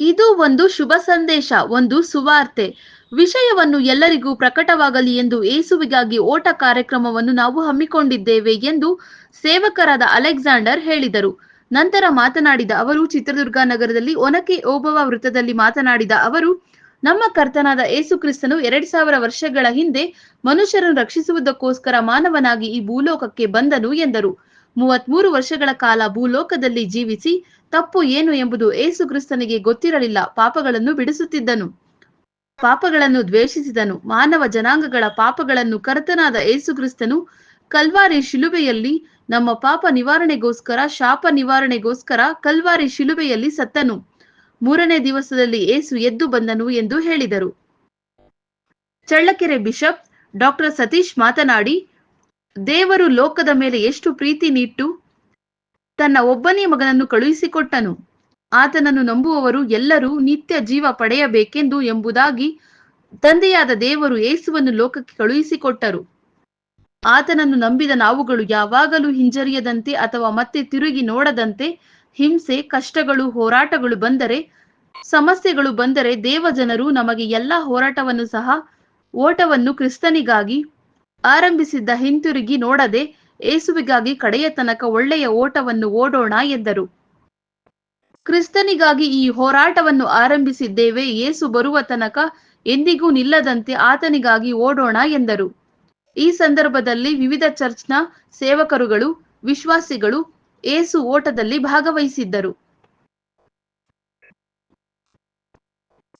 ಇದು ಒಂದು ಶುಭ ಸಂದೇಶ, ಒಂದು ಸುವಾರ್ತೆ. ವಿಷಯವನ್ನು ಎಲ್ಲರಿಗೂ ಪ್ರಕಟವಾಗಲಿ ಎಂದು ಏಸುವಿಗಾಗಿ ಓಟ ಕಾರ್ಯಕ್ರಮವನ್ನು ನಾವು ಹಮ್ಮಿಕೊಂಡಿದ್ದೇವೆ ಎಂದು ಸೇವಕರಾದ ಅಲೆಕ್ಸಾಂಡರ್ ಹೇಳಿದರು. ನಂತರ ಮಾತನಾಡಿದ ಅವರು, ಚಿತ್ರದುರ್ಗ ನಗರದಲ್ಲಿ ಒನಕೆ ಓಬವ್ವ ವೃತ್ತದಲ್ಲಿ ಮಾತನಾಡಿದ ಅವರು, ನಮ್ಮ ಕರ್ತನಾದ ಏಸು ಕ್ರಿಸ್ತನು ಎರಡ್ ಸಾವಿರ ವರ್ಷಗಳ ಹಿಂದೆ ಮನುಷ್ಯರನ್ನು ರಕ್ಷಿಸುವುದಕ್ಕೋಸ್ಕರ ಮಾನವನಾಗಿ ಈ ಭೂಲೋಕಕ್ಕೆ ಬಂದನು ಎಂದರು. ಮೂವತ್ಮೂರು ವರ್ಷಗಳ ಕಾಲ ಭೂಲೋಕದಲ್ಲಿ ಜೀವಿಸಿ ತಪ್ಪು ಏನು ಎಂಬುದು ಏಸು ಕ್ರಿಸ್ತನಿಗೆ ಗೊತ್ತಿರಲಿಲ್ಲ. ಪಾಪಗಳನ್ನು ಬಿಡಿಸುತ್ತಿದ್ದನು. ಪಾಪಗಳನ್ನು ದ್ವೇಷಿಸಿದನು. ಮಾನವ ಜನಾಂಗಗಳ ಪಾಪಗಳನ್ನು ಕರ್ತನಾದ ಏಸುಕ್ರಿಸ್ತನು ಕಲ್ವಾರಿ ಶಿಲುಬೆಯಲ್ಲಿ ನಮ್ಮ ಪಾಪ ನಿವಾರಣೆಗೋಸ್ಕರ, ಶಾಪ ನಿವಾರಣೆಗೋಸ್ಕರ ಕಲ್ವಾರಿ ಶಿಲುಬೆಯಲ್ಲಿ ಸತ್ತನು. ಮೂರನೇ ದಿವಸದಲ್ಲಿ ಏಸು ಎದ್ದು ಬಂದನು ಎಂದು ಹೇಳಿದರು. ಚಳ್ಳಕೆರೆ ಬಿಷಪ್ ಡಾಕ್ಟರ್ ಸತೀಶ್ ಮಾತನಾಡಿ ದೇವರು ಲೋಕದ ಮೇಲೆ ಎಷ್ಟು ಪ್ರೀತಿ ನೀಟ್ಟು. ತನ್ನ ಒಬ್ಬನೇ ಮಗನನ್ನು ಕಳುಹಿಸಿಕೊಟ್ಟನು. ಆತನನ್ನು ನಂಬುವವರು ಎಲ್ಲರೂ ನಿತ್ಯ ಜೀವ ಪಡೆಯಬೇಕೆಂದು ಎಂಬುದಾಗಿ ತಂದೆಯಾದ ದೇವರು ಯೇಸುವನ್ನು ಲೋಕಕ್ಕೆ ಕಳುಹಿಸಿಕೊಟ್ಟರು. ಆತನನ್ನು ನಂಬಿದ ನಾವುಗಳು ಯಾವಾಗಲೂ ಹಿಂಜರಿಯದಂತೆ ಅಥವಾ ಮತ್ತೆ ತಿರುಗಿ ನೋಡದಂತೆ ಹಿಂಸೆ, ಕಷ್ಟಗಳು, ಹೋರಾಟಗಳು ಬಂದರೆ, ಸಮಸ್ಯೆಗಳು ಬಂದರೆ ದೇವಜನರು ನಮಗೆ ಎಲ್ಲ ಹೋರಾಟವನ್ನು ಸಹ, ಓಟವನ್ನು ಕ್ರಿಸ್ತನಿಗಾಗಿ ಆರಂಭಿಸಿದ್ದ ಹಿಂತಿರುಗಿ ನೋಡದೆ ಏಸುವಿಗಾಗಿ ಕಡೆಯ ತನಕ ಒಳ್ಳೆಯ ಓಟವನ್ನು ಓಡೋಣ ಎಂದರು. ಕ್ರಿಸ್ತನಿಗಾಗಿ ಈ ಹೋರಾಟವನ್ನು ಆರಂಭಿಸಿದ್ದೇವೆ, ಏಸು ಬರುವ ತನಕ ಎಂದಿಗೂ ನಿಲ್ಲದಂತೆ ಆತನಿಗಾಗಿ ಓಡೋಣ ಎಂದರು. ಈ ಸಂದರ್ಭದಲ್ಲಿ ವಿವಿಧ ಚರ್ಚ್ನ ಸೇವಕರುಗಳು, ವಿಶ್ವಾಸಿಗಳು ಏಸು ಓಟದಲ್ಲಿ ಭಾಗವಹಿಸಿದ್ದರು.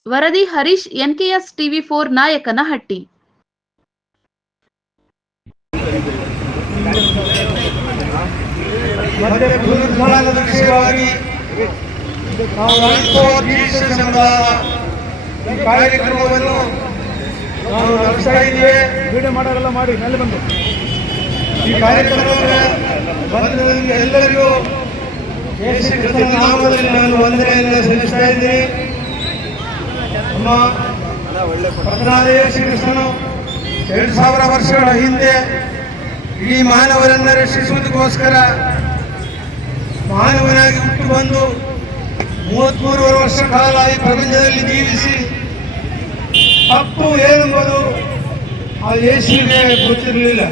ವರದಿ Harish, NKS TV four, Nayakanahatti. ಮತ್ತೆ ಪುನರುದ್ಧಾನದ ವಿಷಯವಾಗಿ ನಾವು ಎಂಬ ಈ ಕಾರ್ಯಕ್ರಮವನ್ನು ನಾವು ನಡೆಸ್ತಾ ಇದ್ದೇವೆ ವಿಡಿಯೋ ಮಾಡೋರೆಲ್ಲ ಮಾಡಿ ಮೇಲೆ ಬಂದು ಈ ಕಾರ್ಯಕ್ರಮವನ್ನು ಬಂದ ಎಲ್ಲರಿಗೂ ನಾಮದಲ್ಲಿ ನಾನು ವಂದನೆಯನ್ನು ಸಲ್ಲಿಸ್ತಾ ಇದ್ದೀನಿ ನಮ್ಮ ಯೇಸು ಕ್ರಿಸ್ತನು ಎರಡು ಸಾವಿರ ವರ್ಷಗಳ ಹಿಂದೆ ಇಡೀ ಮಾನವರನ್ನು ರಕ್ಷಿಸುವುದಕ್ಕೋಸ್ಕರ ಮಾನವನಾಗಿ ಹುಟ್ಟು ಬಂದು ಮೂವತ್ತ್ಮೂರುವರೆ ವರ್ಷ ಕಾಲ ಈ ಪ್ರಪಂಚದಲ್ಲಿ ಜೀವಿಸಿ ತಪ್ಪು ಏನೆಂಬುದು ಆ ಯೇಸುವಿಗೆ ಗೊತ್ತಿರಲಿಲ್ಲ.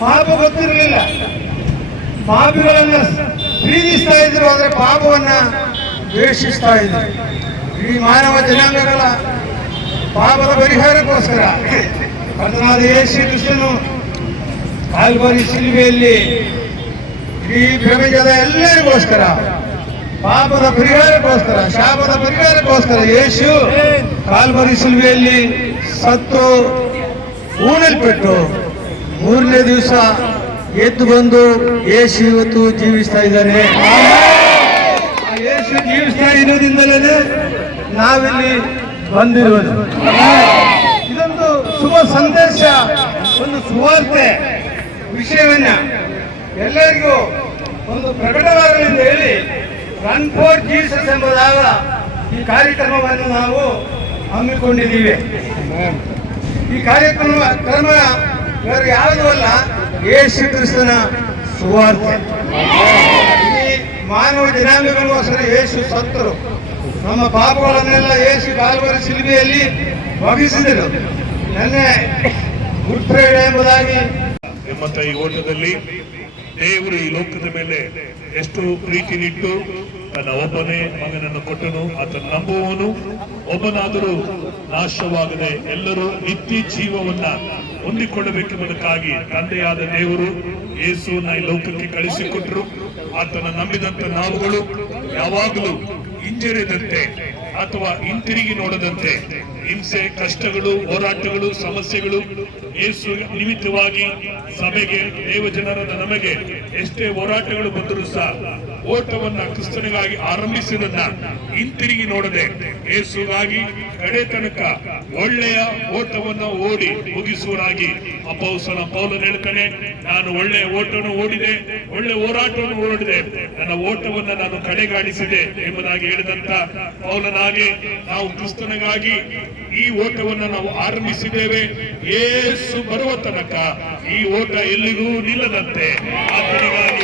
ಪಾಪ ಗೊತ್ತಿರಲಿಲ್ಲ. ಪಾಪಿಗಳನ್ನು ಪ್ರೀತಿಸ್ತಾ ಇದ್ರು, ಆದರೆ ಪಾಪವನ್ನ ದ್ವೇಷಿಸ್ತಾ ಇದ್ರು. ಈ ಮಾನವ ಜನಾಂಗಗಳ ಪಾಪದ ಪರಿಹಾರಕ್ಕೋಸ್ಕರ ಕರ್ತನಾದ ಯೇಸು ಕ್ರಿಸ್ತನು ಕಾಲ್ವರಿ ಶಿಲ್ಬೆಯಲ್ಲಿ ಈ ಪ್ರಪಂಚದ ಎಲ್ಲರಿಗೋಸ್ಕರ, ಪಾಪದ ಪರಿಹಾರಕ್ಕೋಸ್ಕರ, ಶಾಪದ ಪರಿಹಾರಕ್ಕೋಸ್ಕರ ಯೇಸು ಕಾಲ್ಬರಿ ಶಿಲ್ಬೆಯಲ್ಲಿ ಸತ್ತು ಊನಲ್ಪಟ್ಟು ಮೂರನೇ ದಿವಸ ಎದ್ದು ಬಂದು ಯೇಸು ಇವತ್ತು ಜೀವಿಸ್ತಾ ಇದ್ದಾನೆ. ಯೇಸು ಜೀವಿಸ್ತಾ ಇರೋದ್ರಿಂದಲೇ ನಾವಿಲ್ಲಿ ಬಂದಿರುವುದು ಇದೊಂದು ಶುಭ ಸಂದೇಶ, ಒಂದು ಸುವಾರ್ತೆ. ವಿಷಯವನ್ನ ಎಲ್ಲರಿಗೂ ಒಂದು ಪ್ರಕಟವಾಗಲಿ ಎಂದು ಹೇಳಿ ರನ್ ಫಾರ್ ಜೀಸಸ್ ಎಂಬುದಾದ ಈ ಕಾರ್ಯಕ್ರಮವನ್ನು ನಾವು ಹಮ್ಮಿಕೊಂಡಿದ್ದೀವಿ. ಈ ಕಾರ್ಯಕ್ರಮ ಕ್ರಮ ಬೇರೆ ಯಾವುದೂ ಅಲ್ಲ, ಯೇಸು ಕ್ರಿಸ್ತನ ಸುವಾರ್ತೆ. ಈ ಮಾನವ ಜನಾಂಗಗಳಿಗೋಸ್ಕರ ಯೇಸು ಸತ್ತರು. ನಮ್ಮ ಪಾಪಗಳನ್ನೆಲ್ಲ ಯೇಸು ಕಾಲುವರ ಶಿಲ್ಬೆಯಲ್ಲಿ ವಹಿಸಿದರು ನೆನ್ನೆ ಗುಡ್ ಎಂಬುದಾಗಿ ಎಂಬಂತ ಈ ಓಟದಲ್ಲಿ ದೇವರು ಈ ಲೋಕದ ಮೇಲೆ ಎಷ್ಟು ಪ್ರೀತಿ ನಿಟ್ಟು ತನ್ನ ಒಬ್ಬನೇ ಮಗನನ್ನು ಕೊಟ್ಟನು, ಆತನ ನಂಬುವವನು ಒಬ್ಬನಾದರೂ ನಾಶವಾಗದೆ ಎಲ್ಲರೂ ನಿತ್ಯ ಜೀವವನ್ನ ಹೊಂದಿಕೊಳ್ಳಬೇಕೆಂಬುದಕ್ಕಾಗಿ ತಂದೆಯಾದ ದೇವರು ಯೇಸುವನ್ನ ಈ ಲೋಕಕ್ಕೆ ಕಳಿಸಿಕೊಟ್ಟರು ಆತನ ನಂಬಿದಂತ ನಾವುಗಳು ಯಾವಾಗಲೂ ಹಿಂಜರಿದಂತೆ ಅಥವಾ ಹಿಂತಿರುಗಿ ನೋಡದಂತೆ ಹಿಂಸೆ, ಕಷ್ಟಗಳು, ಹೋರಾಟಗಳು, ಸಮಸ್ಯೆಗಳು ಯೇಸು ನಿಮಿತ್ತವಾಗಿ ಸಭೆಗೆ ದೇವಜನರಾದ ನಮಗೆ ಎಷ್ಟೇ ಹೋರಾಟಗಳು ಬಂದರೂ ಸಹ ಓಟವನ್ನ ಕ್ರಿಸ್ತನಿಗಾಗಿ ಆರಂಭಿಸಿದನ್ನ ಹಿಂತಿರುಗಿ ನೋಡದೆ ಯೇಸುಗಾಗಿ ಕಡೆ ತನಕ ಒಳ್ಳೆಯ ಓಟವನ್ನ ಓಡಿ ಮುಗಿಸುವರಾಗಿ ಅಪೌಸನ ಪೌಲನ್ ಹೇಳ್ತಾನೆ, ನಾನು ಒಳ್ಳೆಯ ಓಟವನ್ನು ಓಡಿದೆ, ಒಳ್ಳೆ ಹೋರಾಟವನ್ನು ಓಡಿದೆ, ನನ್ನ ಓಟವನ್ನ ನಾನು ಕಡೆಗಾಣಿಸಿದೆ ಎಂಬುದಾಗಿ ಹೇಳಿದಂತ ಪೌಲನಾಗಿ ನಾವು ಕ್ರಿಸ್ತನಿಗಾಗಿ ಈ ಓಟವನ್ನ ನಾವು ಆರಂಭಿಸಿದ್ದೇವೆ ಏಸು ಬರುವ ತನಕ ಈ ಓಟ ಎಲ್ಲಿಗೂ ನಿಲ್ಲದಂತೆ. ಆತನಿಗಾಗಿ